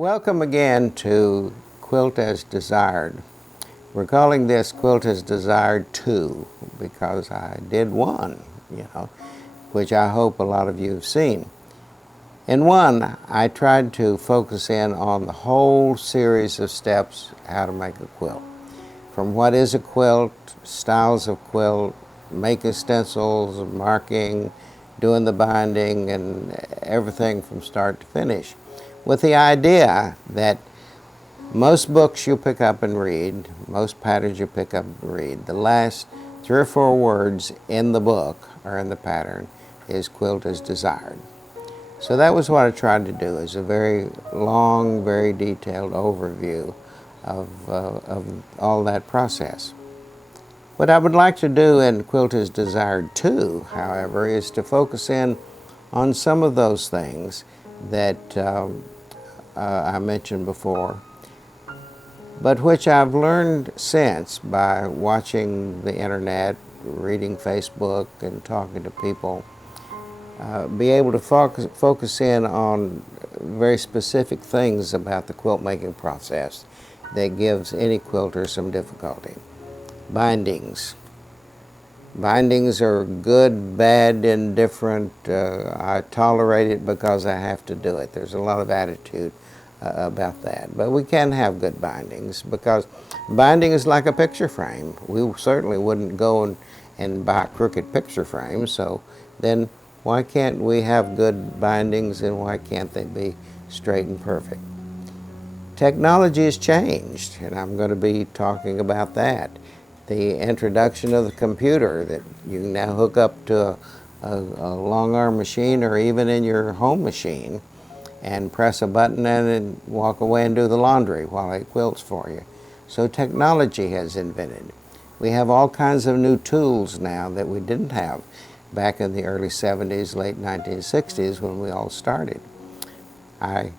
Welcome again to Quilt As Desired. We're calling this Quilt As Desired 2 because I did one, which I hope a lot of you have seen. In one, I tried to focus in on the whole series of steps how to make a quilt. From what is a quilt, styles of quilt, making stencils, marking, doing the binding, and everything from start to finish, with the idea that most books you pick up and read, most patterns you pick up and read, the last 3 or 4 words in the book or in the pattern is Quilt As Desired. So that was what I tried to do, is a very long, very detailed overview of all that process. What I would like to do in Quilt As Desired 2, however, is to focus in on some of those things that I mentioned before, but which I've learned since by watching the internet, reading Facebook, and talking to people, be able to focus in on very specific things about the quilt making process that gives any quilter some difficulty. Bindings. Bindings are good, bad, indifferent. I tolerate it because I have to do it. There's a lot of attitude about that. But we can have good bindings because binding is like a picture frame. We certainly wouldn't go and buy a crooked picture frame, so then why can't we have good bindings, and why can't they be straight and perfect? Technology has changed, and I'm going to be talking about that. The introduction of the computer, that you can now hook up to a long arm machine or even in your home machine and press a button and walk away and do the laundry while it quilts for you. So technology has invented. We have all kinds of new tools now that we didn't have back in the early 70s, late 1960s when we all started. I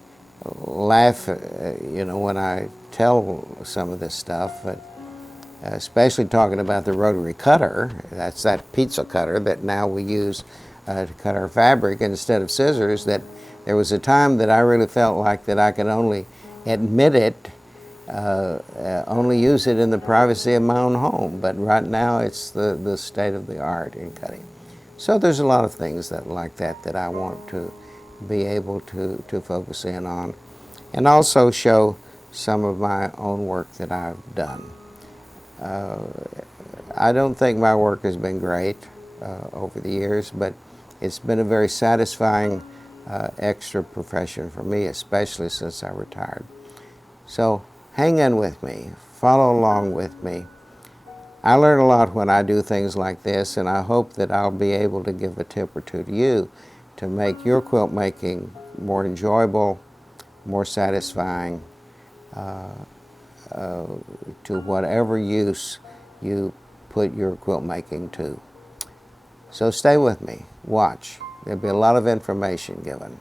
laugh, when I tell some of this stuff, but especially talking about the rotary cutter. That's that pizza cutter that now we use to cut our fabric instead of scissors. That there was a time that I really felt like that I could only admit it, only use it in the privacy of my own home. But right now it's the state of the art in cutting. So there's a lot of things like that I want to be able to focus in on, and also show some of my own work that I've done. I don't think my work has been great over the years, but it's been a very satisfying extra profession for me, especially since I retired. So hang in with me, follow along with me. I learn a lot when I do things like this, and I hope that I'll be able to give a tip or two to you to make your quilt making more enjoyable, more satisfying, to whatever use you put your quilt making to. So stay with me, watch. There'll be a lot of information given.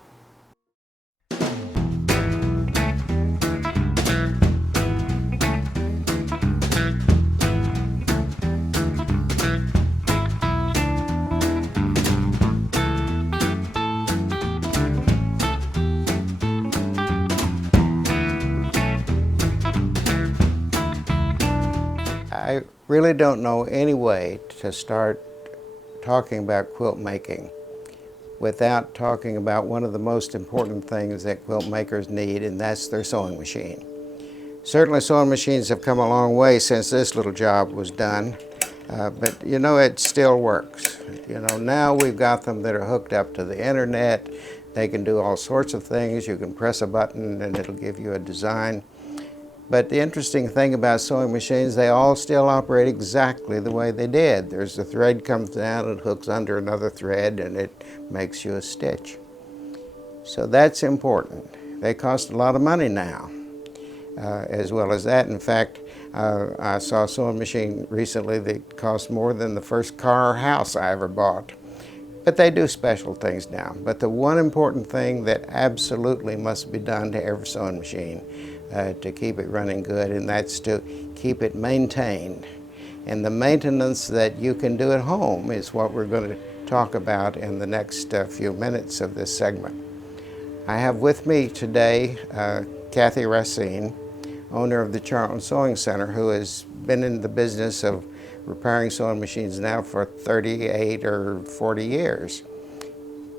I really don't know any way to start talking about quilt making without talking about one of the most important things that quilt makers need, and that's their sewing machine. Certainly sewing machines have come a long way since this little job was done, but it still works. Now we've got them that are hooked up to the internet. They can do all sorts of things. You can press a button and it'll give you a design. But the interesting thing about sewing machines, they all still operate exactly the way they did. There's a thread comes down and hooks under another thread, and it makes you a stitch. So that's important. They cost a lot of money now, as well as that. In fact, I saw a sewing machine recently that cost more than the first car or house I ever bought. But they do special things now. But the one important thing that absolutely must be done to every sewing machine to keep it running good, and that's to keep it maintained. And the maintenance that you can do at home is what we're going to talk about in the next few minutes of this segment. I have with me today Cathy Racine, owner of the Charlton Sewing Center, who has been in the business of repairing sewing machines now for 38 or 40 years.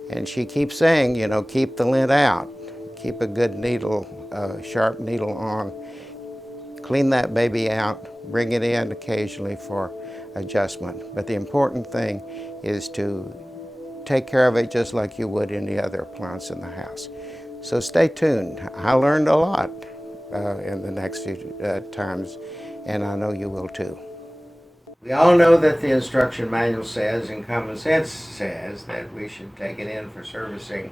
And she keeps saying, you know, keep the lint out, keep a good needle, sharp needle on, clean that baby out, bring it in occasionally for adjustment. But the important thing is to take care of it just like you would any other appliance in the house. So stay tuned. I learned a lot in the next few times, and I know you will too. We all know that the instruction manual says, and common sense says, that we should take it in for servicing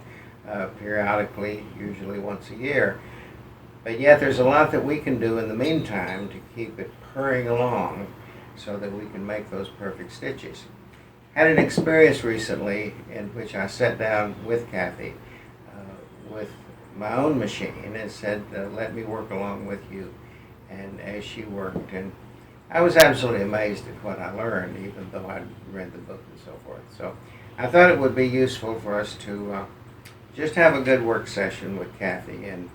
periodically, usually once a year. But yet there's a lot that we can do in the meantime to keep it purring along so that we can make those perfect stitches. I had an experience recently in which I sat down with Cathy with my own machine and said, let me work along with you. And as she worked, and I was absolutely amazed at what I learned, even though I'd read the book and so forth. So I thought it would be useful for us to just have a good work session with Cathy and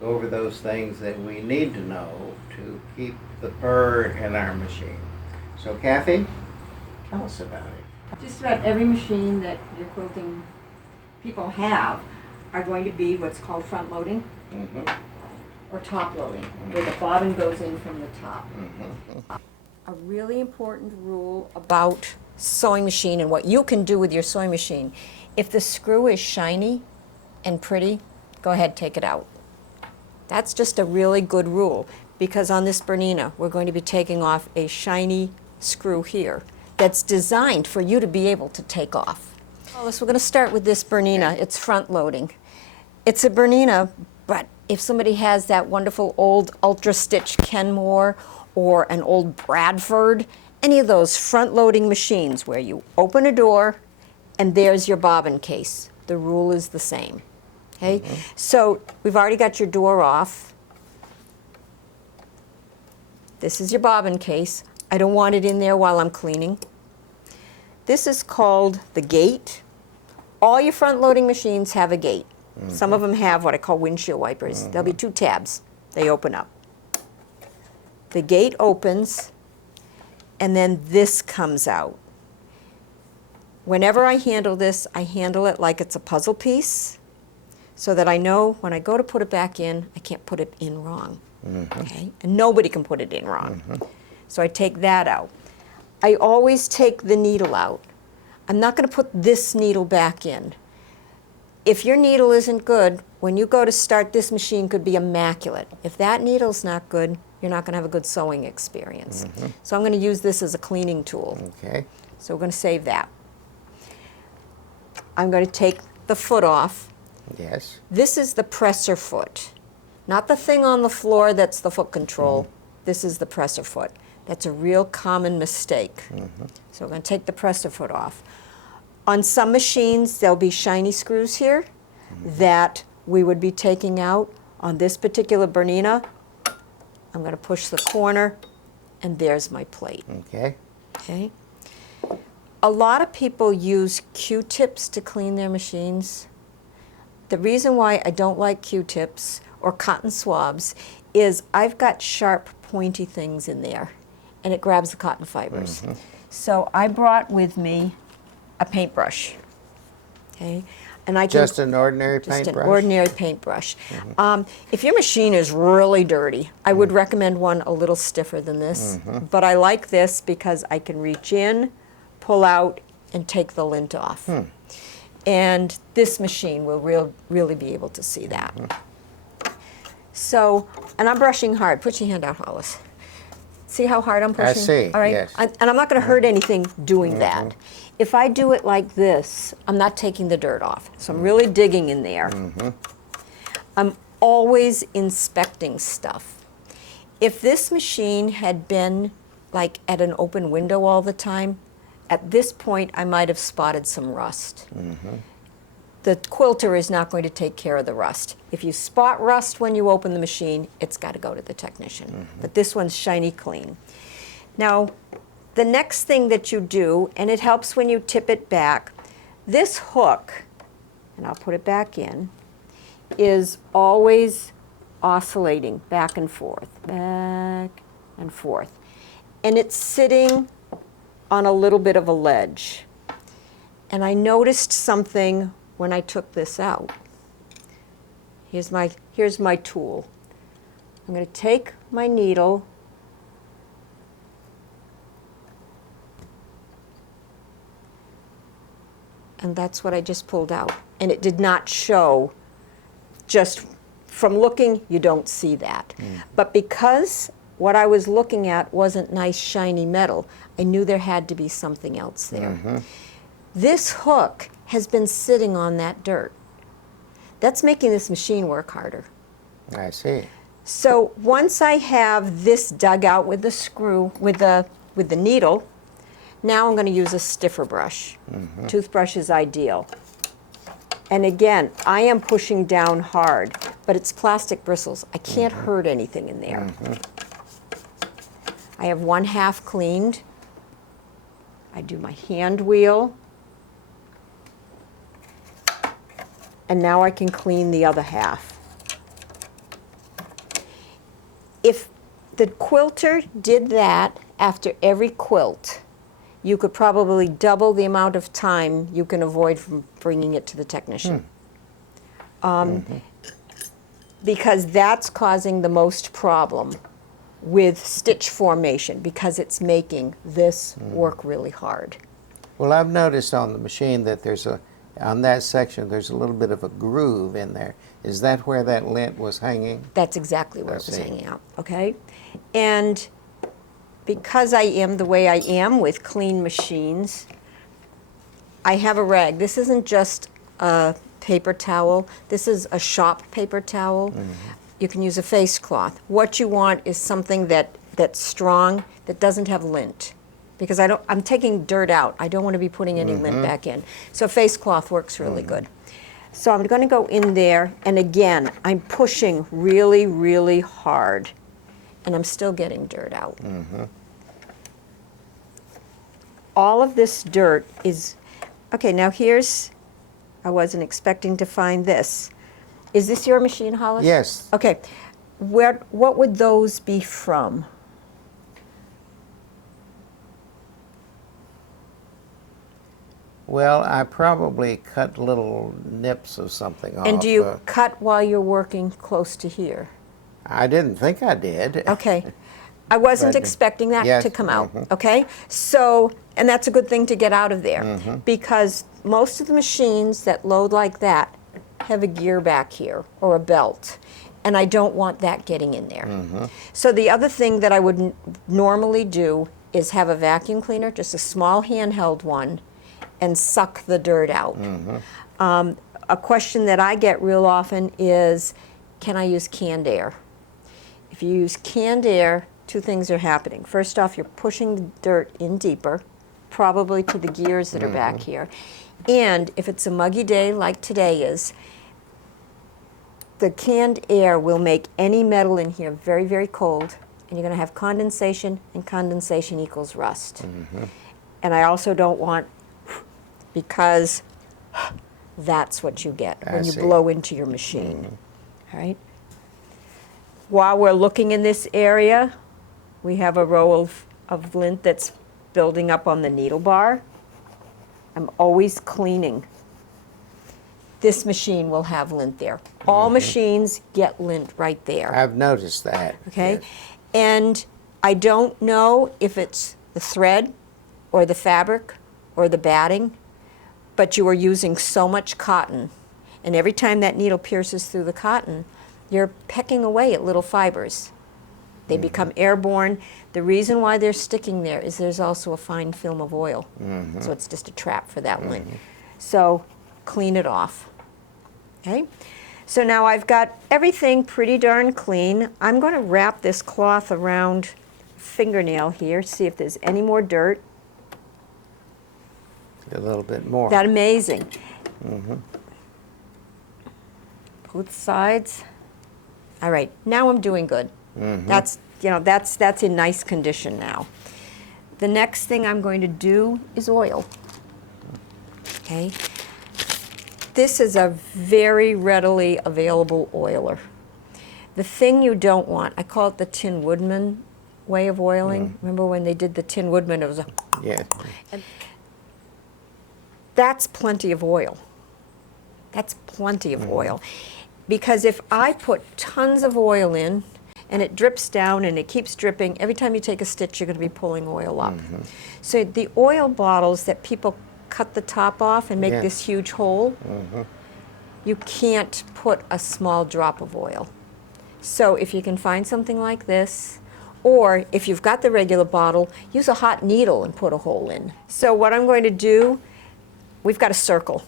go over those things that we need to know to keep the purr in our machine. So Cathy, tell us about it. Just about every machine that your quilting people have are going to be what's called front loading or top loading, where the bobbin goes in from the top. A really important rule about sewing machine and what you can do with your sewing machine, if the screw is shiny and pretty, go ahead, take it out. That's just a really good rule, because on this Bernina, we're going to be taking off a shiny screw here that's designed for you to be able to take off. Well, so we're going to start with this Bernina. It's front loading. It's a Bernina, but if somebody has that wonderful old Ultra Stitch Kenmore or an old Bradford, any of those front loading machines where you open a door and there's your bobbin case, the rule is the same. Okay? So we've already got your door off. This is your bobbin case. I don't want it in there while I'm cleaning. This is called the gate. All your front loading machines have a gate. Some of them have what I call windshield wipers. There'll be two tabs. They open up. The gate opens, and then this comes out. Whenever I handle this, I handle it like it's a puzzle piece, so that I know when I go to put it back in, I can't put it in wrong. Okay? And nobody can put it in wrong. So I take that out. I always take the needle out. I'm not going to put this needle back in. If your needle isn't good, when you go to start, this machine could be immaculate. If that needle's not good, you're not going to have a good sewing experience. So I'm going to use this as a cleaning tool. Okay. So we're going to save that. I'm going to take the foot off. Yes. This is the presser foot. Not the thing on the floor that's the foot control. This is the presser foot. That's a real common mistake. So we're going to take the presser foot off. On some machines, there'll be shiny screws here that we would be taking out. On this particular Bernina, I'm going to push the corner, and there's my plate. Okay. Okay. A lot of people use Q-tips to clean their machines. The reason why I don't like Q-tips or cotton swabs is I've got sharp, pointy things in there, and it grabs the cotton fibers. So I brought with me a paintbrush. Okay, and I Just an ordinary paintbrush? Just an ordinary paintbrush. If your machine is really dirty, I would recommend one a little stiffer than this. But I like this because I can reach in, pull out, and take the lint off. And this machine will really be able to see that. So, and I'm brushing hard. Put your hand out, Holice. See how hard I'm pushing? I see, All right? yes. And I'm not going to hurt anything doing that. If I do it like this, I'm not taking the dirt off. So I'm really digging in there. I'm always inspecting stuff. If this machine had been like at an open window all the time, at this point I might have spotted some rust. The quilter is not going to take care of the rust. If you spot rust when you open the machine, it's got to go to the technician. But this one's shiny clean. Now, the next thing that you do, and it helps when you tip it back, this hook, and I'll put it back in, is always oscillating back and forth, back and forth. And it's sitting on a little bit of a ledge. And I noticed something when I took this out. Here's my tool. I'm going to take my needle and that's what I just pulled out. And it did not show. Just from looking, you don't see that. But because what I was looking at wasn't nice shiny metal, I knew there had to be something else there. This hook has been sitting on that dirt. That's making this machine work harder. I see. So once I have this dug out with the screw, with the needle, now I'm going to use a stiffer brush. Toothbrush is ideal. And again, I am pushing down hard, but it's plastic bristles. I can't hurt anything in there. I have 1/2 cleaned. I do my hand wheel. And now I can clean the other half. If the quilter did that after every quilt, you could probably double the amount of time you can avoid from bringing it to the technician. Because that's causing the most problem with stitch formation, because it's making this work really hard. Well, I've noticed on the machine that on that section, there's a little bit of a groove in there. Is that where that lint was hanging? That's exactly where it was hanging out, okay? And because I am the way I am with clean machines, I have a rag. This isn't just a paper towel. This is a shop paper towel. You can use a face cloth. What you want is something that's strong, that doesn't have lint. Because I'm taking dirt out. I don't want to be putting any lint back in. So face cloth works really good. So I'm going to go in there, and again, I'm pushing really, really hard. And I'm still getting dirt out. All of this dirt is, okay, now I wasn't expecting to find this. Is this your machine, Holice? Yes. Okay, what would those be from? Well, I probably cut little nips of something off. And do you cut while you're working close to here? I didn't think I did. Okay. I wasn't expecting that to come out, okay? So, and that's a good thing to get out of there, because most of the machines that load like that have a gear back here or a belt, and I don't want that getting in there. So the other thing that I would normally do is have a vacuum cleaner, just a small handheld one, and suck the dirt out. A question that I get real often is, can I use canned air? If you use canned air, two things are happening. First off, you're pushing the dirt in deeper, probably to the gears that are back here. And if it's a muggy day like today is, the canned air will make any metal in here very, very cold, and you're going to have condensation, and condensation equals rust. And I also don't want, because that's what you get when you blow into your machine. All right? While we're looking in this area, we have a row of lint that's building up on the needle bar. I'm always cleaning. This machine will have lint there. All machines get lint right there. I've noticed that. Okay? Yes. And I don't know if it's the thread or the fabric or the batting, but you are using so much cotton, and every time that needle pierces through the cotton, you're pecking away at little fibers. They become airborne. The reason why they're sticking there is there's also a fine film of oil. So it's just a trap for that lint. So clean it off. Okay? So now I've got everything pretty darn clean. I'm going to wrap this cloth around fingernail here, see if there's any more dirt. A little bit more. That amazing. Both sides. All right, now I'm doing good. That's in nice condition now. The next thing I'm going to do is oil. Okay. This is a very readily available oiler. The thing you don't want, I call it the Tin Woodman way of oiling. Remember when they did the Tin Woodman? It was a... Yeah. And that's plenty of oil. That's plenty of oil. Because if I put tons of oil in, and it drips down and it keeps dripping, every time you take a stitch, you're going to be pulling oil up. So the oil bottles that people cut the top off and make Yeah. this huge hole, you can't put a small drop of oil. So if you can find something like this, or if you've got the regular bottle, use a hot needle and put a hole in. So what I'm going to do, we've got a circle.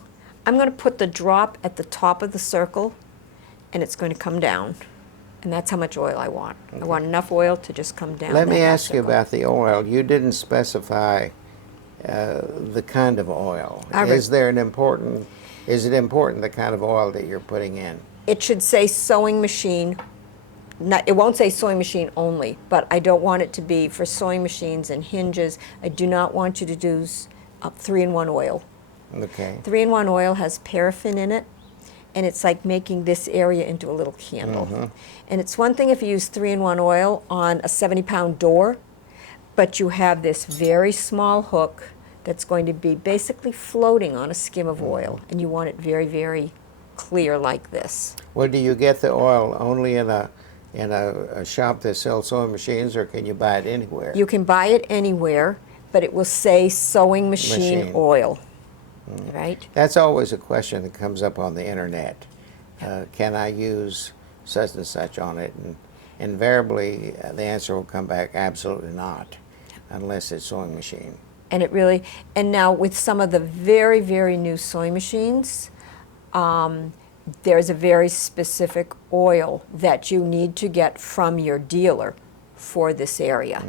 I'm going to put the drop at the top of the circle, and it's going to come down. And that's how much oil I want. I want enough oil to just come down. Let me that half ask you circle. about the oil. You didn't specify the kind of oil. All right. Is it important the kind of oil that you're putting in? It should say sewing machine. It won't say sewing machine only, but I don't want it to be for sewing machines and hinges. I do not want you to do 3-in-1 oil. Okay. 3-in-1 oil has paraffin in it, and it's like making this area into a little candle. And it's one thing if you use 3-in-1 oil on a 70-pound door, but you have this very small hook that's going to be basically floating on a skim of oil, and you want it very, very clear like this. Well, do you get the oil only in a shop that sells sewing machines, or can you buy it anywhere? You can buy it anywhere, but it will say sewing machine oil, right? That's always a question that comes up on the internet. Can I use such and such on it? And invariably, the answer will come back, absolutely not, unless it's sewing machine. And it really, and now with some of the very, very new sewing machines, there's a very specific oil that you need to get from your dealer for this area.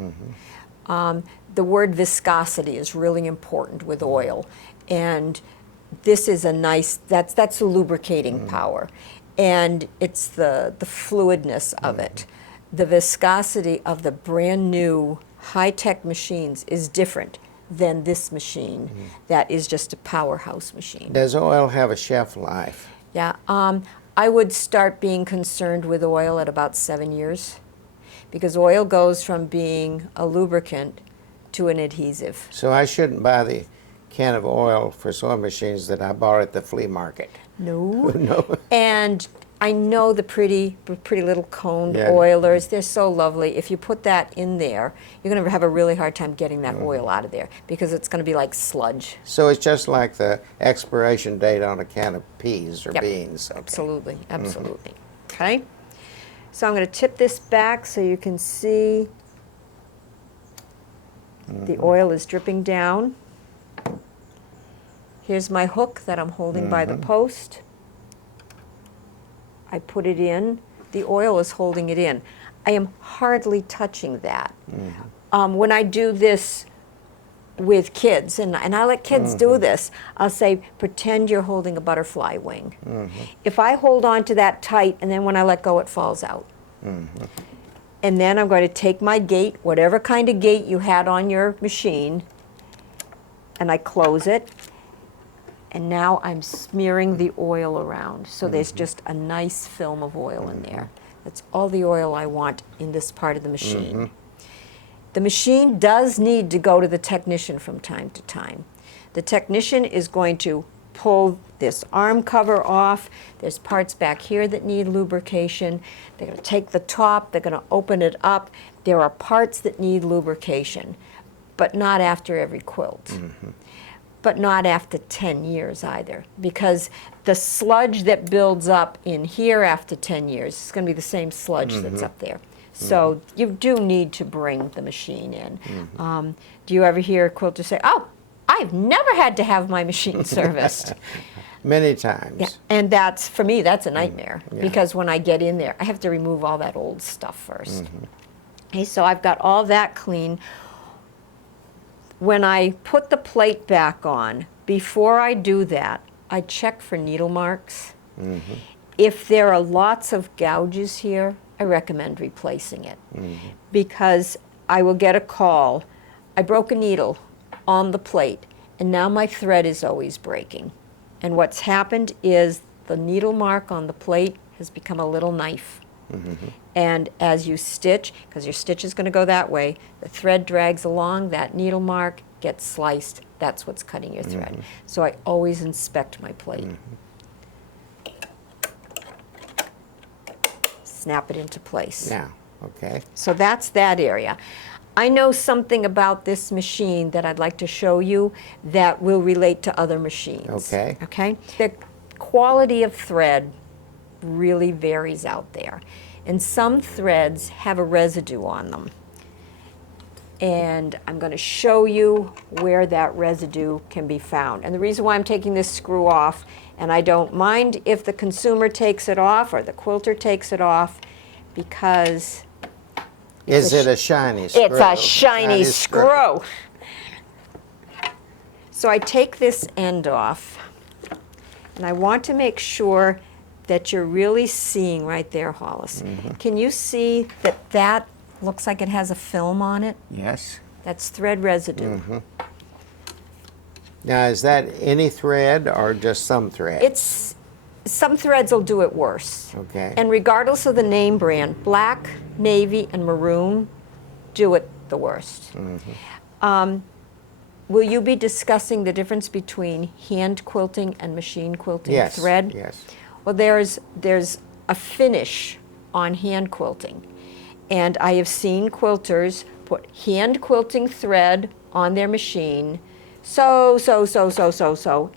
The word viscosity is really important with oil, and this is a nice, that's the lubricating power, and it's the fluidness of it. The viscosity of the brand new high-tech machines is different than this machine that is just a powerhouse machine. Does oil have a shelf life? Yeah, I would start being concerned with oil at about 7 years, because oil goes from being a lubricant to an adhesive. So I shouldn't buy the can of oil for sewing machines that I bought at the flea market. No. No. And I know the pretty little coned Yeah. oilers. They're so lovely. If you put that in there, you're going to have a really hard time getting that oil out of there, because it's going to be like sludge. So it's just like the expiration date on a can of peas or Yep. beans. Okay. Absolutely, absolutely. Okay. So I'm going to tip this back so you can see the oil is dripping down. Here's my hook that I'm holding by the post. I put it in. The oil is holding it in. I am hardly touching that. When I do this with kids, and I let kids do this, I'll say, pretend you're holding a butterfly wing. If I hold on to that tight, and then when I let go, it falls out. And then I'm going to take my gate, whatever kind of gate you had on your machine, and I close it. And now I'm smearing the oil around. So there's just a nice film of oil in there. That's all the oil I want in this part of the machine. The machine does need to go to the technician from time to time. The technician is going to pull this arm cover off. There's parts back here that need lubrication. They're going to take the top, they're going to open it up. There are parts that need lubrication, but not after every quilt. But not after 10 years either, because the sludge that builds up in here after 10 years is going to be the same sludge that's up there. So you do need to bring the machine in. Do you ever hear a quilter say, oh, I've never had to have my machine serviced? Many times. Yeah, and that's, for me, that's a nightmare, because when I get in there, I have to remove all that old stuff first. Okay, so I've got all that clean. When I put the plate back on, before I do that, I check for needle marks. If there are lots of gouges here, I recommend replacing it, because I will get a call, I broke a needle on the plate, and now my thread is always breaking. And what's happened is the needle mark on the plate has become a little knife. And as you stitch, because your stitch is going to go that way, the thread drags along, that needle mark gets sliced. That's what's cutting your thread. So I always inspect my plate. Snap it into place. Now, okay. So that's that area. I know something about this machine that I'd like to show you that will relate to other machines. Okay. Okay? The quality of thread really varies out there. And some threads have a residue on them. And I'm going to show you where that residue can be found. And the reason why I'm taking this screw off, and I don't mind if the consumer takes it off or the quilter takes it off, because Is it a shiny screw? it's a shiny screw. So I take this end off, and I want to make sure that you're really seeing right there, Hollis. Can you see that that looks like it has a film on it? Yes. That's thread residue. Now, is that any thread or just some thread? It's, some threads will do it worse. Okay. And regardless of the name brand, black, navy, and maroon do it the worst. Will you be discussing the difference between hand quilting and machine quilting Yes. thread? Yes. Well, there's a finish on hand quilting. And I have seen quilters put hand quilting thread on their machine, so,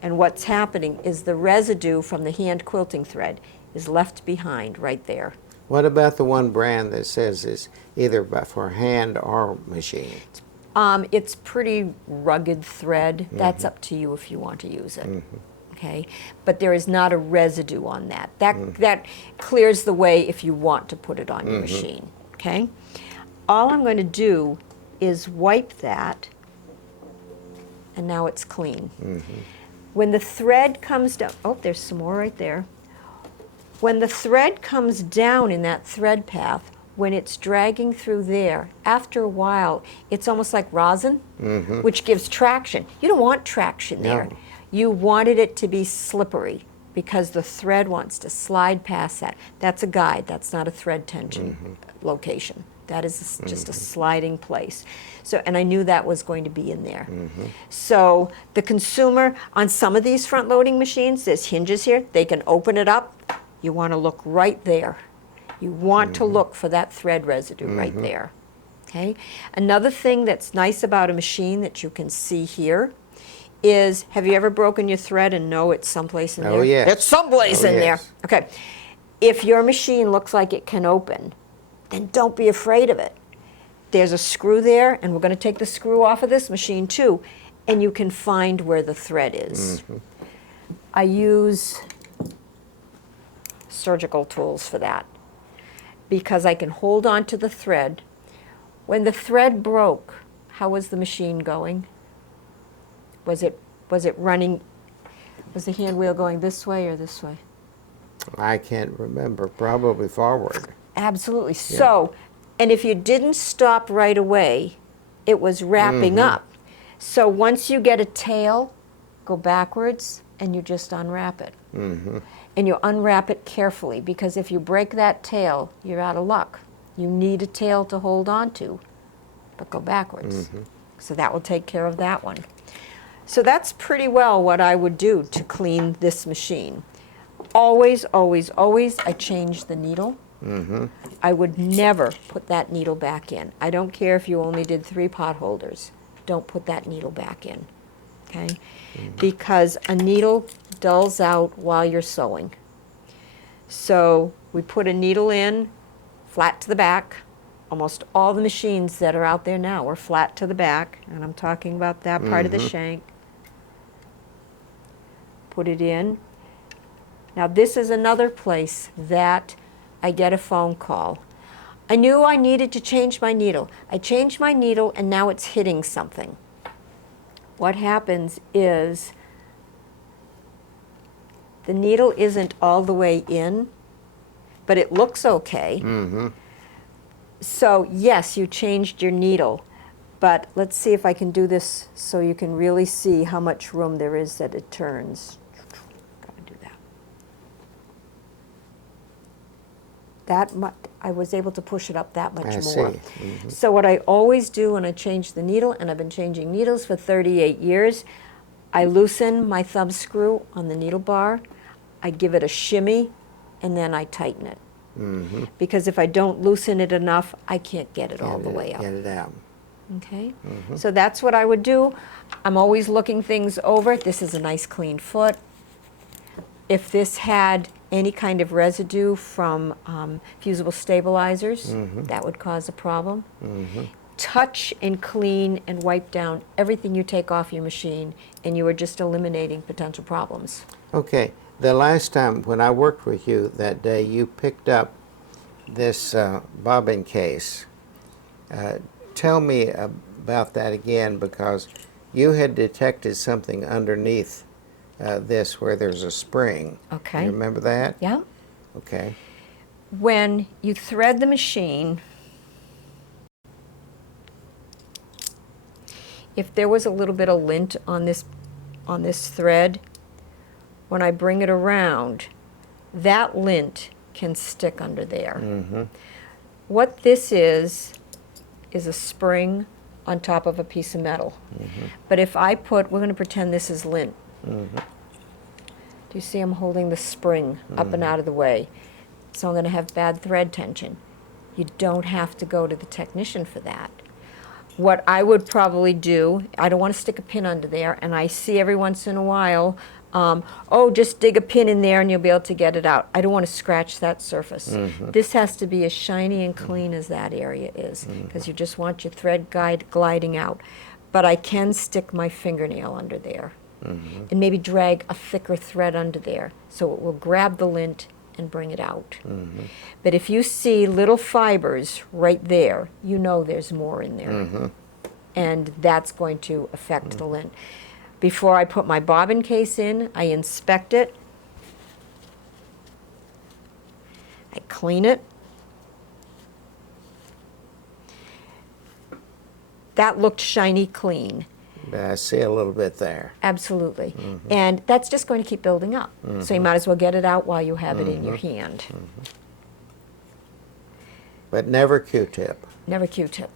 and what's happening is the residue from the hand quilting thread is left behind right there. What about the one brand that says it's either for hand or machine? It's pretty rugged thread. That's up to you if you want to use it. Okay, but there is not a residue on that. That clears the way if you want to put it on your machine. Okay, all I'm going to do is wipe that, and now it's clean. When the thread comes down, oh, there's some more right there. When the thread comes down in that thread path, when it's dragging through there, after a while, it's almost like rosin, which gives traction. You don't want traction there. No. You wanted it to be slippery because the thread wants to slide past that. That's a guide. That's not a thread tension location. That is just a sliding place. So, and I knew that was going to be in there. So the consumer, on some of these front-loading machines, there's hinges here. They can open it up. You want to look right there. You want to look for that thread residue right there. Okay. Another thing that's nice about a machine that you can see here is, have you ever broken your thread and know it's someplace in there? Oh, yes. It's someplace in there. Okay. If your machine looks like it can open, then don't be afraid of it. There's a screw there, and we're going to take the screw off of this machine too, and you can find where the thread is. I use surgical tools for that because I can hold on to the thread. When the thread broke, how was the machine going? Was it running, was the hand wheel going this way or this way? I can't remember. Probably forward. Absolutely. So, and if you didn't stop right away, it was wrapping up. So once you get a tail, go backwards and you just unwrap it. And you unwrap it carefully, because if you break that tail, you're out of luck. You need a tail to hold on to, but go backwards. So that will take care of that one. So that's pretty well what I would do to clean this machine. Always, always, always, I change the needle. I would never put that needle back in. I don't care if you only did 3 pot holders. Don't put that needle back in, okay? Because a needle dulls out while you're sewing. So we put a needle in, flat to the back. Almost all the machines that are out there now are flat to the back, and I'm talking about that part of the shank. Put it in. Now this is another place that I get a phone call. I knew I needed to change my needle. I changed my needle and now it's hitting something. What happens is the needle isn't all the way in, but it looks okay. So yes, you changed your needle, but let's see if I can do this so you can really see how much room there is that it turns. Gotta do that. that much, I was able to push it up that much I more. see. Mm-hmm. So what I always do when I change the needle, and I've been changing needles for 38 years, I loosen my thumb screw on the needle bar, I give it a shimmy, and then I tighten it. Mm-hmm. Because if I don't loosen it enough, I can't get it all the way up. Get it out. Okay, so that's what I would do. I'm always looking things over. This is a nice clean foot. If this had any kind of residue from fusible stabilizers, that would cause a problem. Touch and clean and wipe down everything you take off your machine, and you are just eliminating potential problems. Okay, the last time when I worked with you that day, you picked up this bobbin case. Tell me about that again, because you had detected something underneath this where there's a spring. Okay. You remember that? Yeah. Okay. When you thread the machine, if there was a little bit of lint on this thread, when I bring it around, that lint can stick under there. What this is a spring on top of a piece of metal. But if I put, we're going to pretend this is lint. Do you see I'm holding the spring up and out of the way? So I'm going to have bad thread tension. You don't have to go to the technician for that. What I would probably do, I don't want to stick a pin under there, and I see every once in a while, oh, just dig a pin in there and you'll be able to get it out. I don't want to scratch that surface. This has to be as shiny and clean as that area is, because you just want your thread gliding out. But I can stick my fingernail under there and maybe drag a thicker thread under there so it will grab the lint and bring it out. But if you see little fibers right there, you know there's more in there. And that's going to affect the lint. Before I put my bobbin case in, I inspect it. I clean it. That looked shiny clean. I see a little bit there. Absolutely. And that's just going to keep building up. So you might as well get it out while you have it in your hand. But never Q-tip. Never Q-tip.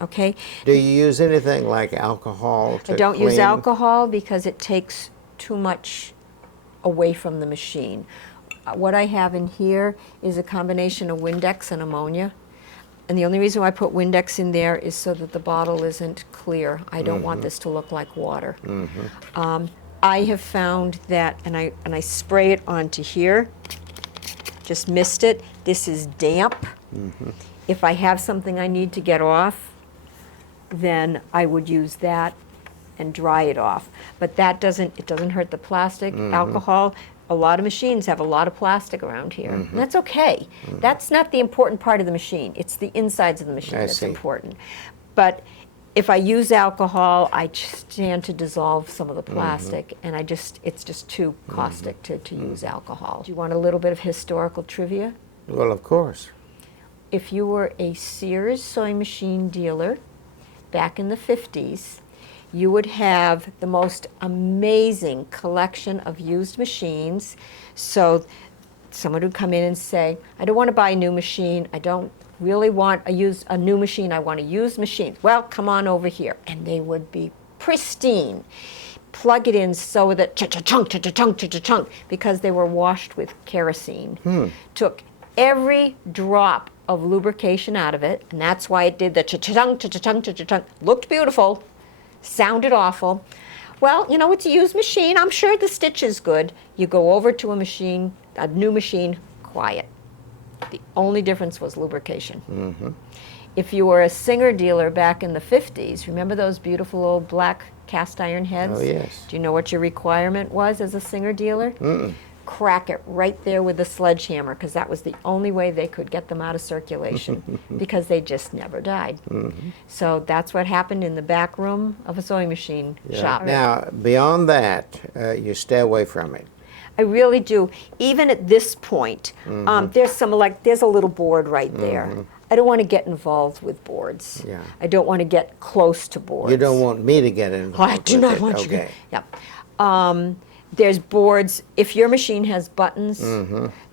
Okay? Do you use anything like alcohol to I don't use clean? alcohol because it takes too much away from the machine. What I have in here is a combination of Windex and ammonia. And the only reason why I put Windex in there is so that the bottle isn't clear. I don't want this to look like water. I have found that, and I spray it onto here, just mist it. This is damp. If I have something I need to get off, then I would use that and dry it off. But that doesn't hurt the plastic. Alcohol, a lot of machines have a lot of plastic around here. And that's okay. That's not the important part of the machine. It's the insides of the machine that's important. But if I use alcohol, I stand to dissolve some of the plastic, and it's just too caustic to use alcohol. Do you want a little bit of historical trivia? Well, of course. If you were a Sears sewing machine dealer back in the 50s, you would have the most amazing collection of used machines. So someone would come in and say, I don't want to buy a new machine. I don't really want a new machine. I want a used machine. Well, come on over here. And they would be pristine. Plug it in so that cha-cha-chunk, cha-cha-chunk, cha-cha-chunk, because they were washed with kerosene. Took every drop of lubrication out of it, and that's why it did the cha-cha-chunk, cha-cha-chunk, cha-cha-chunk. Looked beautiful. Sounded awful. Well, you know, it's a used machine. I'm sure the stitch is good. You go over to a machine, a new machine, quiet. The only difference was lubrication. If you were a Singer dealer back in the 50s, remember those beautiful old black cast iron heads? Oh, yes. Do you know what your requirement was as a Singer dealer? Crack it right there with a sledgehammer, because that was the only way they could get them out of circulation, because they just never died. So that's what happened in the back room of a sewing machine shop. Now, beyond that, you stay away from it. I really do. Even at this point, there's a little board right there. I don't want to get involved with boards. I don't want to get close to boards. You don't want me to get involved. I do not want you to. Yeah. There's boards, if your machine has buttons,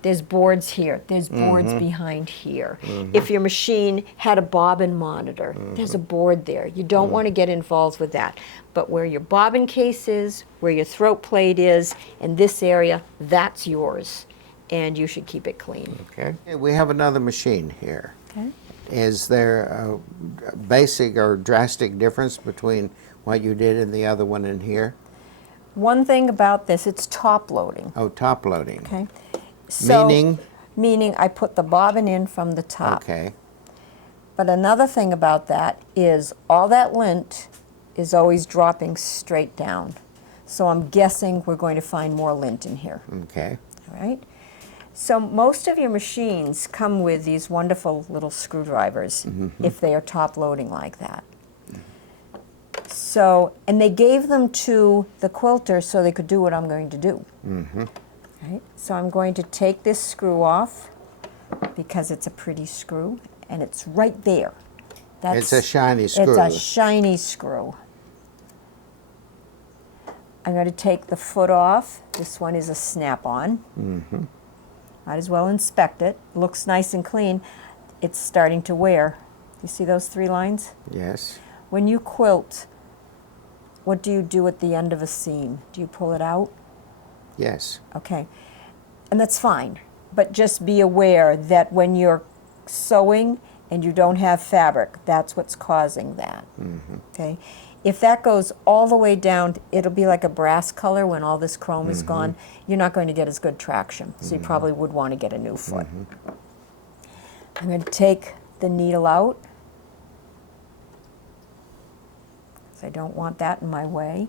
there's boards here, there's boards behind here. If your machine had a bobbin monitor, there's a board there. You don't want to get involved with that. But where your bobbin case is, where your throat plate is, and this area, that's yours. And you should keep it clean. Okay. We have another machine here. Okay. Is there a basic or drastic difference between what you did and the other one in here? One thing about this, it's top loading. Oh, top loading. Okay. So, Meaning? Meaning I put the bobbin in from the top. Okay. But another thing about that is all that lint is always dropping straight down. So I'm guessing we're going to find more lint in here. Okay. All right. So most of your machines come with these wonderful little screwdrivers if they are top loading like that. So, and they gave them to the quilter so they could do what I'm going to do. Right? So I'm going to take this screw off because it's a pretty screw and it's right there. It's a shiny screw. It's a shiny screw. I'm going to take the foot off. This one is a snap-on. Might as well inspect it. Looks nice and clean. It's starting to wear. You see those 3 lines? Yes. When you quilt, what do you do at the end of a seam? Do you pull it out? Yes. Okay. And that's fine. But just be aware that when you're sewing and you don't have fabric, that's what's causing that. Okay? If that goes all the way down, it'll be like a brass color when all this chrome is gone. You're not going to get as good traction. So you probably would want to get a new foot. I'm going to take the needle out. I don't want that in my way.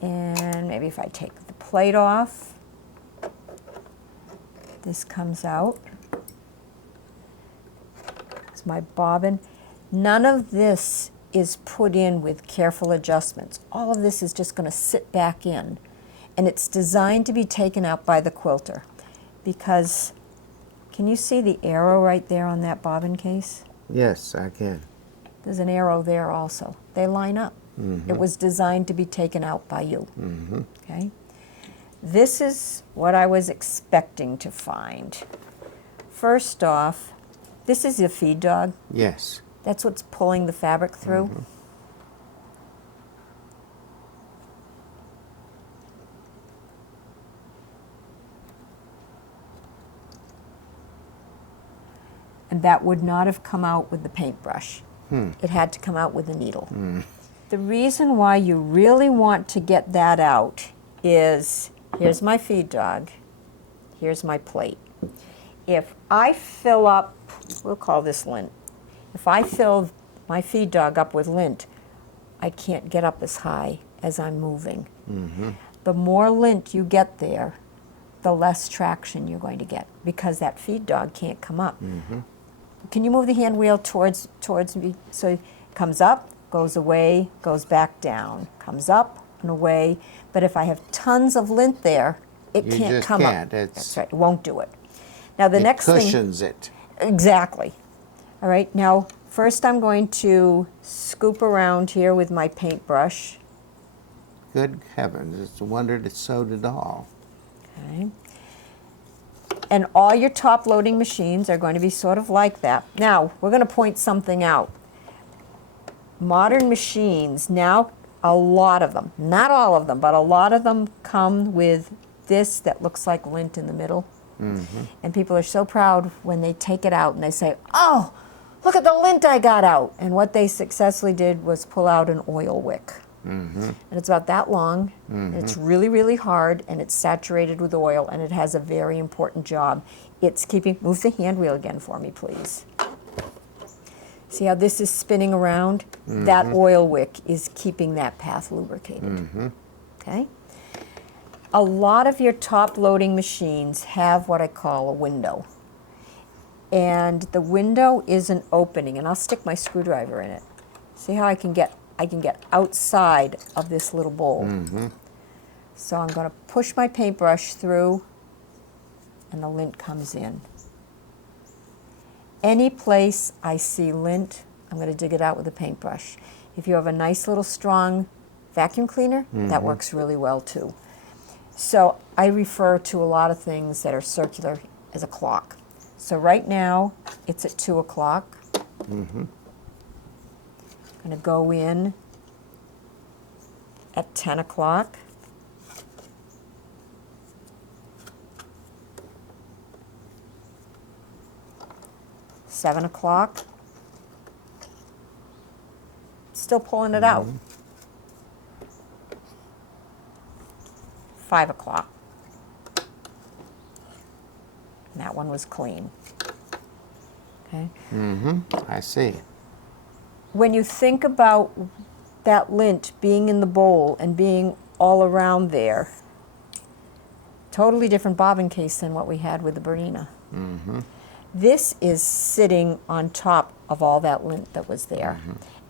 And maybe if I take the plate off, this comes out. It's my bobbin. None of this is put in with careful adjustments. All of this is just going to sit back in. And it's designed to be taken out by the quilter. Because, can you see the arrow right there on that bobbin case? Yes, I can. There's an arrow there also. They line up. It was designed to be taken out by you. Okay? This is what I was expecting to find. First off, this is a feed dog. Yes. That's what's pulling the fabric through. And that would not have come out with the paintbrush. It had to come out with a needle. The reason why you really want to get that out is, here's my feed dog, here's my plate. If I fill up, we'll call this lint, if I fill my feed dog up with lint, I can't get up as high as I'm moving. The more lint you get there, the less traction you're going to get because that feed dog can't come up. Can you move the hand wheel towards me? So it comes up, goes away, goes back down, comes up and away. But if I have tons of lint there, it can't come up. That's right, it won't do it. Now the next thing. It cushions it. Exactly. All right, now first I'm going to scoop around here with my paintbrush. Good heavens, it's a wonder it sewed it all. Okay. And all your top loading machines are going to be sort of like that. Now, we're going to point something out. Modern machines, now a lot of them, not all of them, but a lot of them come with this that looks like lint in the middle. And people are so proud when they take it out and they say, oh, look at the lint I got out. And what they successfully did was pull out an oil wick. And it's about that long, and it's really, really hard, and it's saturated with oil, and it has a very important job. It's keeping, move the hand wheel again for me, please. See how this is spinning around? That oil wick is keeping that path lubricated. Okay? A lot of your top loading machines have what I call a window. And the window is an opening, and I'll stick my screwdriver in it. See how I can get outside of this little bowl. So I'm going to push my paintbrush through and the lint comes in. Any place I see lint, I'm going to dig it out with a paintbrush. If you have a nice little strong vacuum cleaner, that works really well too. So I refer to a lot of things that are circular as a clock. So right now, it's at 2 o'clock. I'm going to go in at 10 o'clock. Seven o'clock. Still pulling it out. 5 o'clock. And that one was clean. Okay. I see. When you think about that lint being in the bowl and being all around there, totally different bobbin case than what we had with the Bernina. This is sitting on top of all that lint that was there.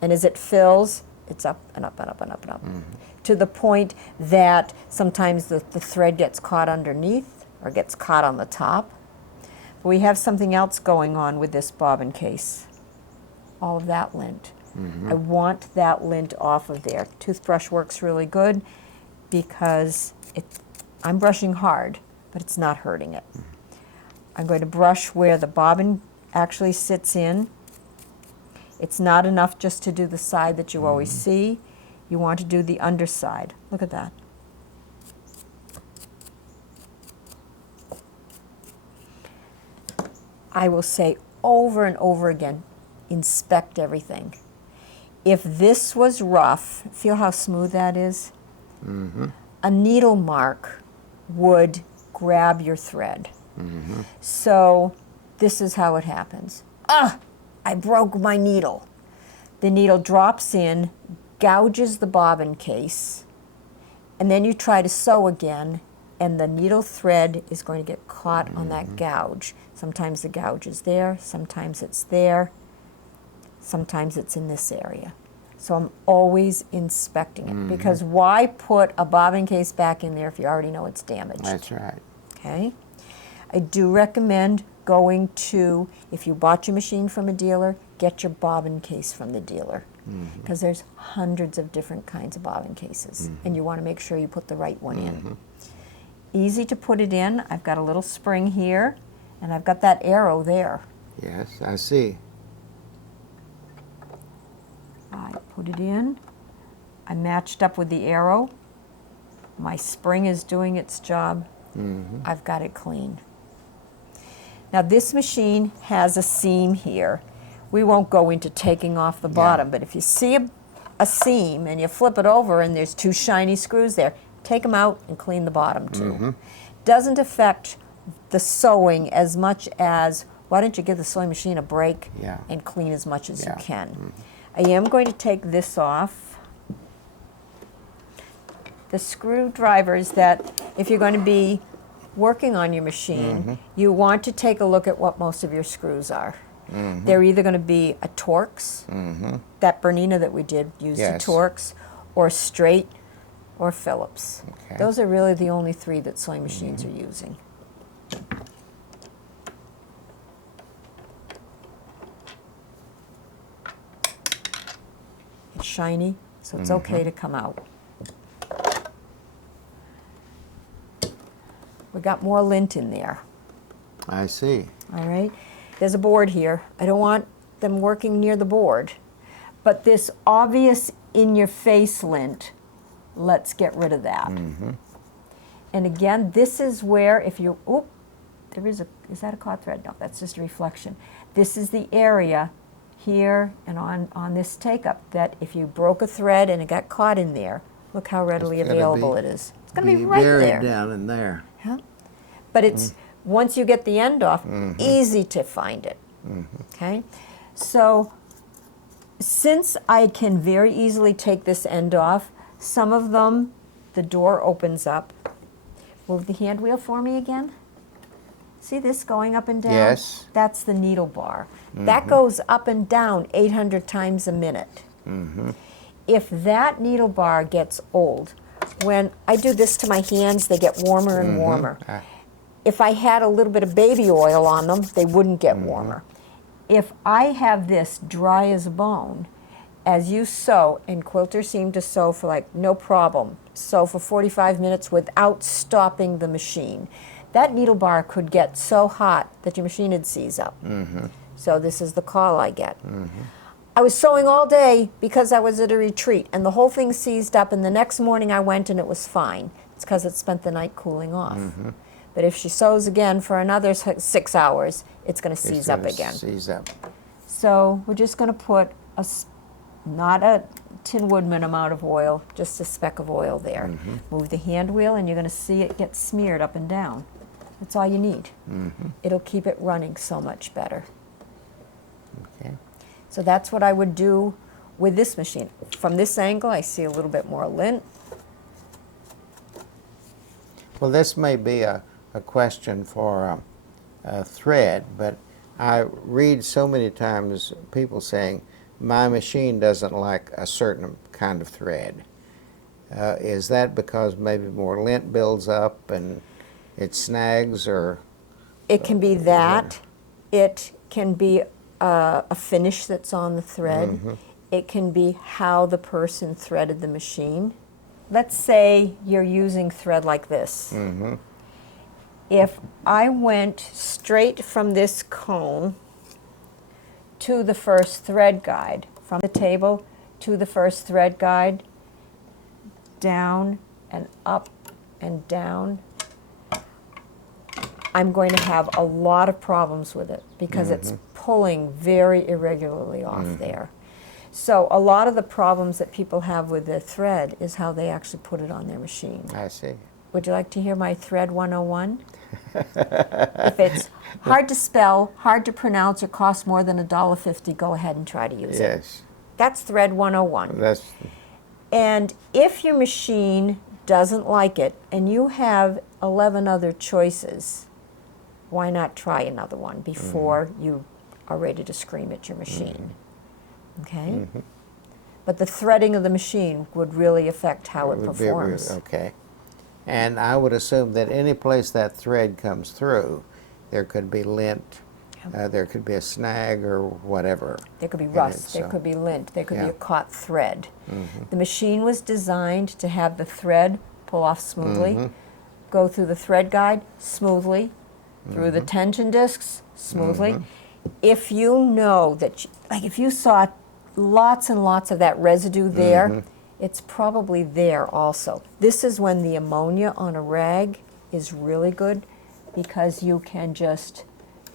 And as it fills, it's up and up and up and up and up. To the point that sometimes the thread gets caught underneath or gets caught on the top. But we have something else going on with this bobbin case. All of that lint. I want that lint off of there. Toothbrush works really good because I'm brushing hard, but it's not hurting it. I'm going to brush where the bobbin actually sits in. It's not enough just to do the side that you always see. You want to do the underside. Look at that. I will say over and over again, inspect everything. If this was rough, feel how smooth that is? A needle mark would grab your thread. So this is how it happens. I broke my needle. The needle drops in, gouges the bobbin case, and then you try to sew again, and the needle thread is going to get caught on that gouge. Sometimes the gouge is there, sometimes it's there, sometimes it's in this area. So I'm always inspecting it, because why put a bobbin case back in there if you already know it's damaged? That's right. Okay. I do recommend going to, if you bought your machine from a dealer, get your bobbin case from the dealer, because there's hundreds of different kinds of bobbin cases, and you want to make sure you put the right one in. Easy to put it in. I've got a little spring here, and I've got that arrow there. Yes, I see. I put it in. I matched up with the arrow. My spring is doing its job. I've got it clean. Now this machine has a seam here. We won't go into taking off the bottom, but if you see a seam and you flip it over and there's 2 shiny screws there, take them out and clean the bottom too. Doesn't affect the sewing as much as, why don't you give the sewing machine a break and clean as much as you can. I am going to take this off. The screwdrivers that, if you're going to be working on your machine, you want to take a look at what most of your screws are. They're either going to be a Torx, that Bernina that we did used a Torx, or straight, or Phillips. Those are really the only 3 that sewing machines are using. It's shiny, so it's okay to come out. We got more lint in there. I see. All right. There's a board here. I don't want them working near the board. But this obvious in-your-face lint, let's get rid of that. And again, this is where if you, is that a caught thread? No, that's just a reflection. This is the area here and on this take-up that if you broke a thread and it got caught in there, look how readily available it is. It's going to be right buried there. down in there. But it's, once you get the end off, easy to find it. Okay? So, since I can very easily take this end off, some of them, the door opens up. Move the hand wheel for me again. See this going up and down? Yes. That's the needle bar. That goes up and down 800 times a minute. If that needle bar gets old, when I do this to my hands, they get warmer and warmer. If I had a little bit of baby oil on them, they wouldn't get warmer. If I have this dry as a bone, as you sew, and quilters seem to sew for like no problem, sew for 45 minutes without stopping the machine. That needle bar could get so hot that your machine would seize up. So this is the call I get. I was sewing all day because I was at a retreat, and the whole thing seized up, and the next morning I went and it was fine. It's because it spent the night cooling off. But if she sews again for another 6 hours, it's going to seize up again. Seize up. So we're just going to put not a Tin Woodman amount of oil, just a speck of oil there. Move the hand wheel and you're going to see it get smeared up and down. That's all you need. It'll keep it running so much better. Okay. So that's what I would do with this machine. From this angle, I see a little bit more lint. Well, this may be a question for thread, but I read so many times people saying, my machine doesn't like a certain kind of thread. Is that because maybe more lint builds up and it snags, or? It can be that. It can be a finish that's on the thread. It can be how the person threaded the machine. Let's say you're using thread like this. If I went straight from this cone to the first thread guide, from the table to the first thread guide, down and up and down, I'm going to have a lot of problems with it because it's pulling very irregularly off there. So a lot of the problems that people have with their thread is how they actually put it on their machine. I see. Would you like to hear my thread 101? If it's hard to spell, hard to pronounce, or costs more than $1.50, go ahead and try to use it. Yes. That's thread 101. That's. And if your machine doesn't like it and you have 11 other choices, why not try another one before you are ready to scream at your machine? Okay? But the threading of the machine would really affect how it performs. Okay. And I would assume that any place that thread comes through, there could be lint, there could be a snag or whatever. There could be rust, there could be lint, there could be a caught thread. The machine was designed to have the thread pull off smoothly, go through the thread guide smoothly, through the tension discs smoothly. If you know that, like if you saw lots and lots of that residue there, it's probably there also. This is when the ammonia on a rag is really good because you can just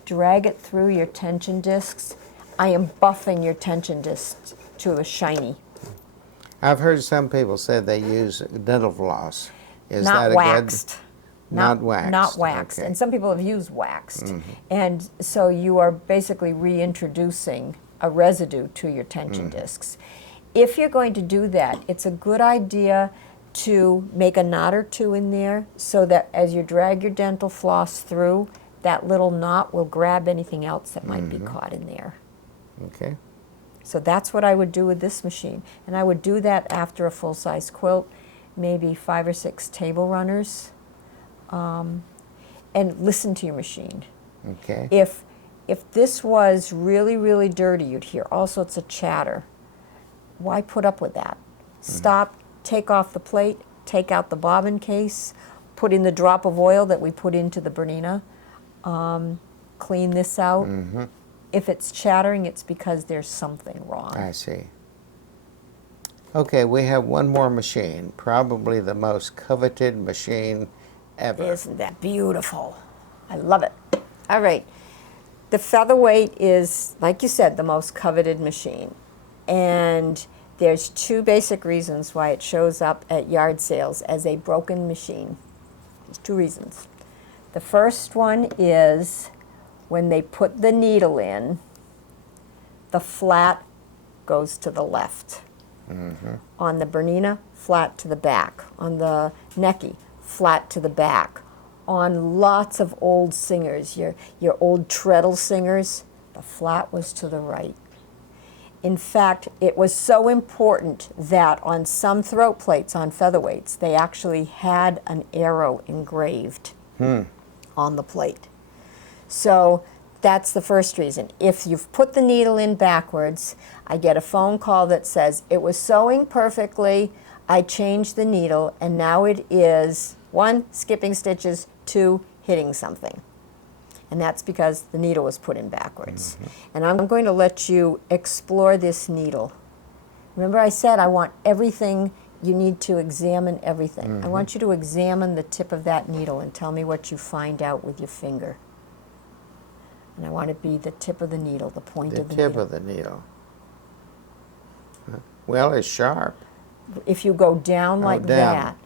drag it through your tension discs. I am buffing your tension discs to a shiny. I've heard some people say they use dental floss. Is Not that a waxed. good? Not waxed. Not waxed. Okay. And some people have used waxed. And so you are basically reintroducing a residue to your tension discs. If you're going to do that, it's a good idea to make a knot or two in there so that as you drag your dental floss through, that little knot will grab anything else that might be caught in there. Okay. So that's what I would do with this machine. And I would do that after a full-size quilt, maybe 5 or 6 table runners, and listen to your machine. Okay. If this was really, really dirty, you'd hear all sorts of chatter. Why put up with that? Stop, take off the plate, take out the bobbin case, put in the drop of oil that we put into the Bernina, clean this out. If it's chattering, it's because there's something wrong. I see. Okay, we have one more machine, probably the most coveted machine ever. Isn't that beautiful? I love it. All right. The featherweight is, like you said, the most coveted machine. And there's 2 basic reasons why it shows up at yard sales as a broken machine. There's 2 reasons. The first one is when they put the needle in, the flat goes to the left. On the Bernina, flat to the back. On the Necky, flat to the back. On lots of old singers, your old treadle singers, the flat was to the right. In fact, it was so important that on some throat plates on featherweights, they actually had an arrow engraved on the plate. So That's the first reason. If you've put the needle in backwards, I get a phone call that says, it was sewing perfectly, I changed the needle, and now it is 1, skipping stitches, 2, hitting something. And that's because the needle was put in backwards. And I'm going to let you explore this needle. Remember I said I want everything, you need to examine everything. I want you to examine the tip of that needle and tell me what you find out with your finger. And I want it to be the tip of the needle, the point of the needle. The tip of the needle. Well, it's sharp. If you go down like down. that,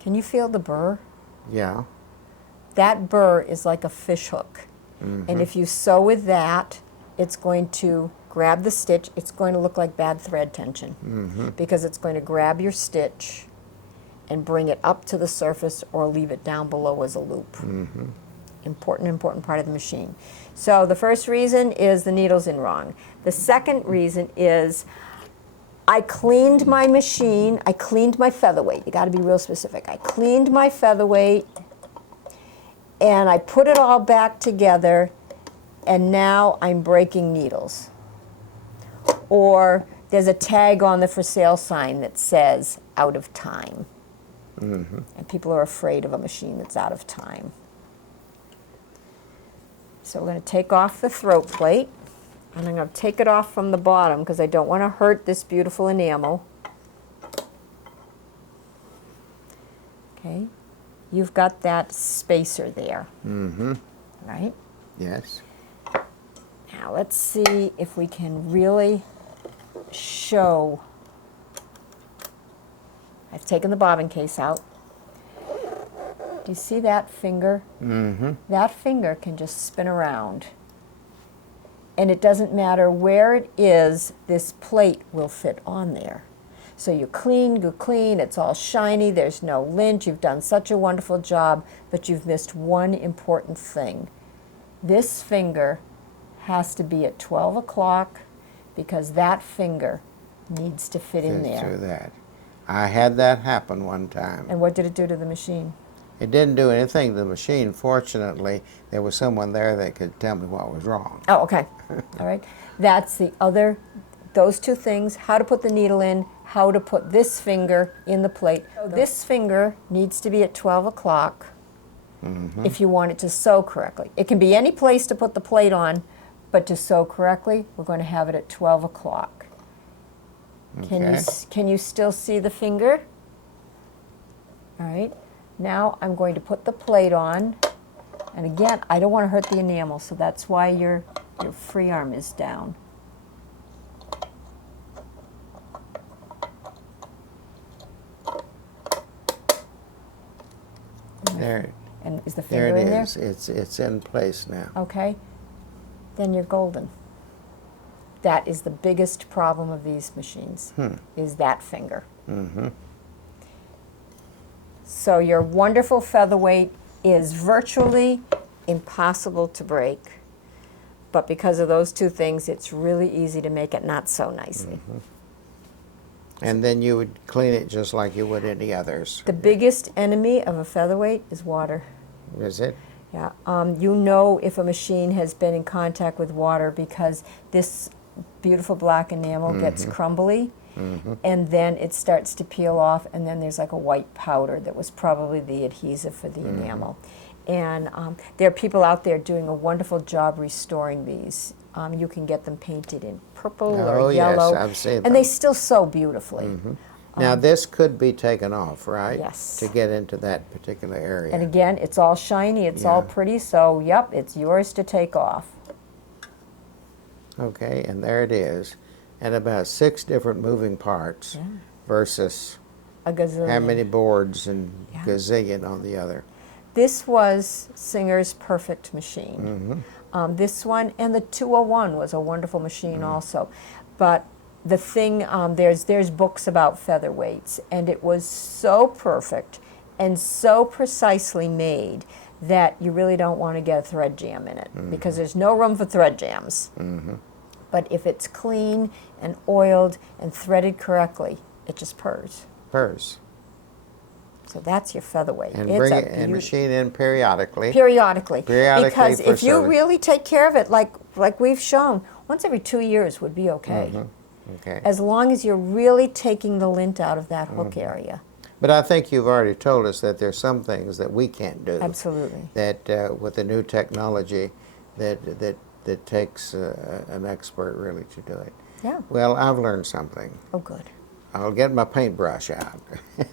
can you feel the burr? Yeah. That burr is like a fish hook. And if you sew with that, it's going to grab the stitch. It's going to look like bad thread tension because it's going to grab your stitch and bring it up to the surface or leave it down below as a loop. Important part of the machine. So the first reason is the needle's in wrong. The second reason is I cleaned my machine, I cleaned my featherweight. You gotta be real specific. I cleaned my featherweight and I put it all back together and now I'm breaking needles. Or there's a tag on the for sale sign that says out of time. And people are afraid of a machine that's out of time. So we're going to take off the throat plate, and I'm going to take it off from the bottom because I don't want to hurt this beautiful enamel. Okay, you've got that spacer there. Right? Yes. Now let's see if we can really show. I've taken the bobbin case out. Do you see that finger? That finger can just spin around. And it doesn't matter where it is, this plate will fit on there. So you clean, it's all shiny, there's no lint, you've done such a wonderful job, but you've missed one important thing. This finger has to be at 12 o'clock because that finger needs to fit in there. Through that. I had that happen one time. And what did it do to the machine? It didn't do anything to the machine. Fortunately, there was someone there that could tell me what was wrong. Oh, okay. All right. That's the other, those two things, how to put the needle in, how to put this finger in the plate. So this finger needs to be at 12 o'clock if you want it to sew correctly. It can be any place to put the plate on, but to sew correctly, we're going to have it at 12 o'clock. Okay. Can you still see the finger? All right. Now I'm going to put the plate on, and again, I don't want to hurt the enamel, so that's why your free arm is down. There. And is the There finger it in there? is. It's in place now. Okay. Then you're golden. That is the biggest problem of these machines, is that finger. So your wonderful featherweight is virtually impossible to break, but because of those two things, it's really easy to make it not so nicely. And then you would clean it just like you would any others. The biggest enemy of a featherweight is water. Is it? Yeah, you know if a machine has been in contact with water because this beautiful black enamel gets crumbly, and then it starts to peel off, and then there's like a white powder that was probably the adhesive for the enamel. And there are people out there doing a wonderful job restoring these. You can get them painted in purple or yellow. Yes, I've seen them. And they still sew beautifully. Now this could be taken off, right? Yes. To get into that particular area. And again, it's all shiny, it's all pretty, so yep, it's yours to take off. Okay, and there it is. And about 6 different moving parts versus A gazillion. how many boards and gazillion on the other. This was Singer's perfect machine. This one, and the 201 was a wonderful machine also. But the thing, there's books about featherweights, and it was so perfect and so precisely made that you really don't want to get a thread jam in it because there's no room for thread jams. But if it's clean and oiled and threaded correctly, it just purrs. Purrs. So that's your featherweight. And It's bring a it and beauty. machine in periodically. Periodically. Periodically Because for if you service. really take care of it, like we've shown, once every 2 years would be okay. Okay. As long as you're really taking the lint out of that hook area. But I think you've already told us that there's some things that we can't do. Absolutely. That with the new technology, that takes an expert really to do it. Yeah. Well, I've learned something. Oh, good. I'll get my paintbrush out.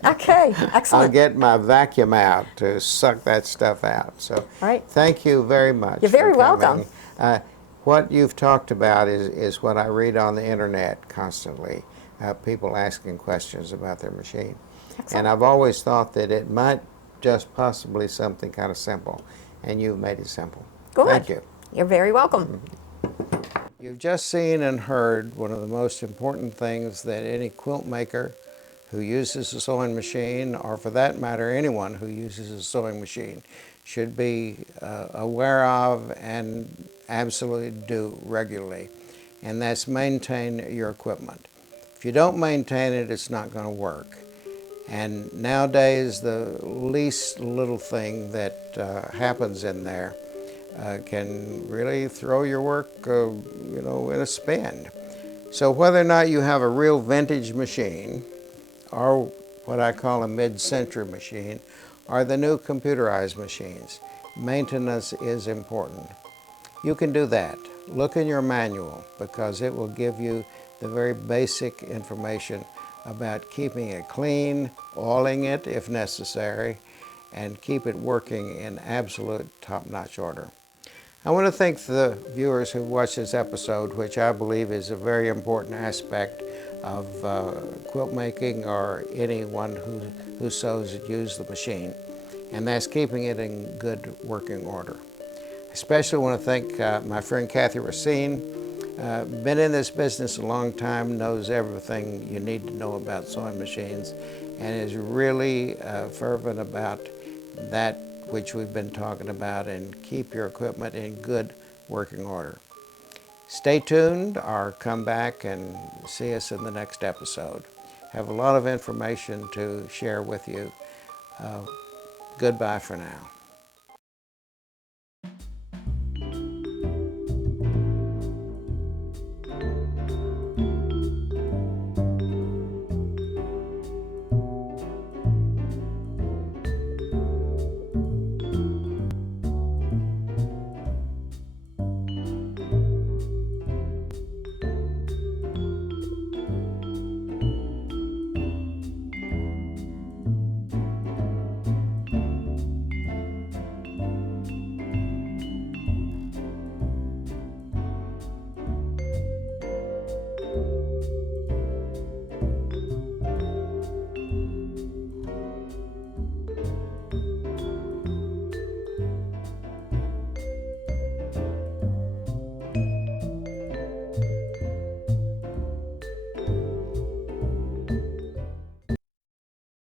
Okay, I'll excellent. get my vacuum out to suck that stuff out. So, All right. thank you very much. You're very for coming. welcome. What you've talked about is what I read on the internet constantly. People asking questions about their machine. Excellent. And I've always thought that it might just possibly something kind of simple, and you've made it simple. Good. Thank you. You're very welcome. You've just seen and heard one of the most important things that any quilt maker who uses a sewing machine, or for that matter anyone who uses a sewing machine, should be aware of and absolutely do regularly, and that's maintain your equipment. If you don't maintain it, it's not going to work. And nowadays, the least little thing that happens in there can really throw your work, in a spin. So whether or not you have a real vintage machine, or what I call a mid-century machine, or the new computerized machines, maintenance is important. You can do that. Look in your manual, because it will give you the very basic information about keeping it clean, oiling it if necessary, and keep it working in absolute top-notch order. I want to thank the viewers who watched this episode, which I believe is a very important aspect of quilt making, or anyone who sews and uses the machine, and that's keeping it in good working order. I especially want to thank my friend Cathy Racine. Been in this business a long time, knows everything you need to know about sewing machines, and is really fervent about that which we've been talking about, and keep your equipment in good working order. Stay tuned, or come back and see us in the next episode. Have a lot of information to share with you. Goodbye for now.